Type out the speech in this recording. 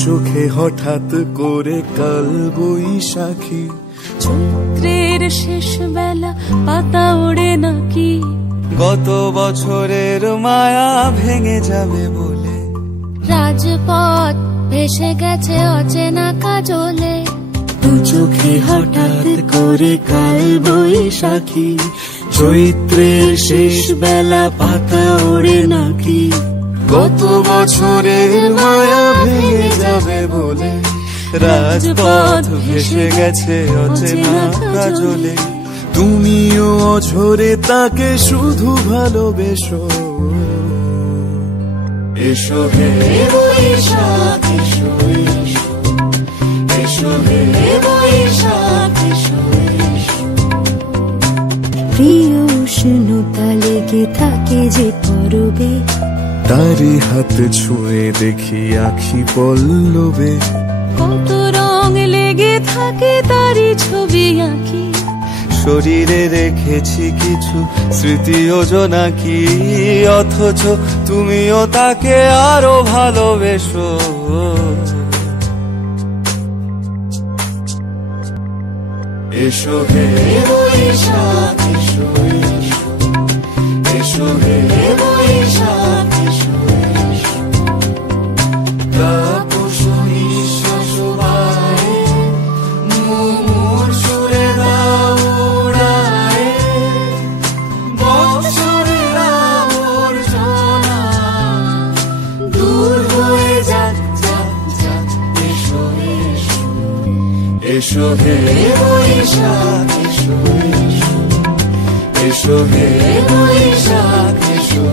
চোখে হঠাৎ করে কাল বৈশাখী, চৈত্রের শেষ বেলা পাতা ওড়ে নাকি, গত বছরের মায়া ভেঙে যাবে বলে, রাজপথ ভেসে গেছে অচেনা কাজলে, দু চোখে হঠাৎ করে কাল বৈশাখী, চৈত্রের শেষ বেলা পাতা ওড়ে নাকি, গত বছরের মায়া ভেঙে যাবে বলে, রাজপথ ভেসে গেছে অচেনা কাজলে। তুমিও অঝরে তাকে শুধু ভালোবেসো, এসো হে বৈশাখ এসো, এসো হে বৈশাখ এসো। প্রিয় উষ্ণতা লেগে থাকে যে পরবে, তারি হাত ছুঁয়ে দেখি আখি পল্লবে, কত রং লেগে থাকে তারই ছবি আঁকি, শরীরে রেখেছি কিছু স্মৃতি জোনাকি, অথচ তুমিও তাকে আরো ভালোবেসো, এসো হে বৈশাখ এসো, এসো হে বৈশাখ এসো। তাপসী নিঃশ্বাস বায়ে, মুমুর সুরে দাও উড়ায়ে, বৎসরের আবর্জনা দূর হয়ে যাক যাক যাক, এসো এসো, এসো হে বৈশাখ এসো, এসো হে বৈশাখ এসো।